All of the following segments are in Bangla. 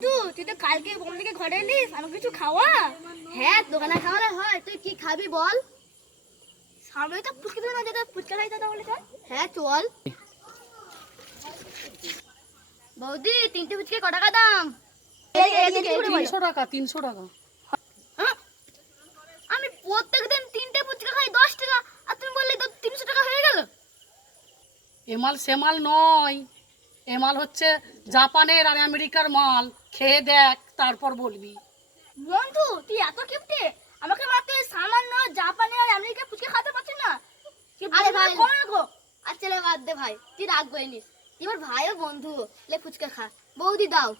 তুই তো কালকে বোন থেকে ঘরে এলিস, আমাকে কিছু খাওয়া। হ্যাঁ, দোকানে খাওয়ালে হয়। তুই কি খাবি বল? সামনে তো ফুচকা দোকান আছে, ফুচকা খাই তাহলে চল। হ্যাঁ চল। বৌদি, 3টে ফুচকা ক টাকা দাম? 300 টাকা, 300 টাকা। আমি প্রত্যেকদিন 3টে ফুচকা খাই 10 টাকা, আর তুমি বললে তো 300 টাকা হয়ে গেল। এমাল সেমাল নয়, এমাল হচ্ছে জাপানের আর আমেরিকার মাল। খেয়ে দেখ, তারপর বলবি। বন্ধু তুই এত কিপটে, আমাকে মাত্র সামান্য জাপানে আর আমেরিকা ফুচকা খেতে পারছিস না? আরে ভাই, কম রাখো। আচ্ছা রে, বাদ দে ভাই, তুই রাগ করে নিস। তুই আমার ভাইও বন্ধু, লে ফুচকা খা। বৌদি দাও।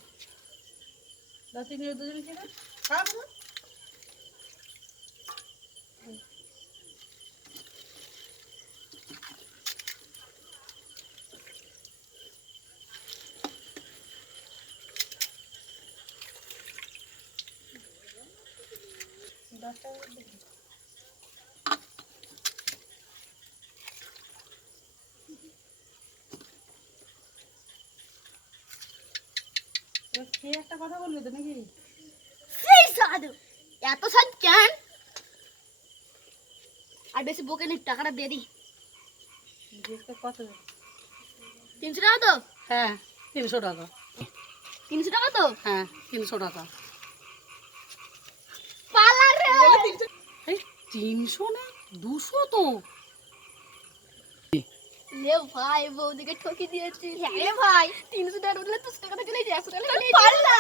খেয়ে একটা কথা বলবি তো নাকি? সেই সাধু, এত স্বাদ কেন? আর বেশি বকে নি, টাকাটা দিয়ে দি। কত? 300 টাকা তো? হ্যাঁ 300 টাকা। 300 টাকা তো? হ্যাঁ 300 টাকা। পালা রে। এই 300 না 200 তো। লে ভাই, বৌদিকে ঠকি দিয়েছি। হ্যাঁ রে ভাই, 300 টাকার বদলে 200 টাকাটা চলে যায়, 100 টাকা চলে যায়। পালা।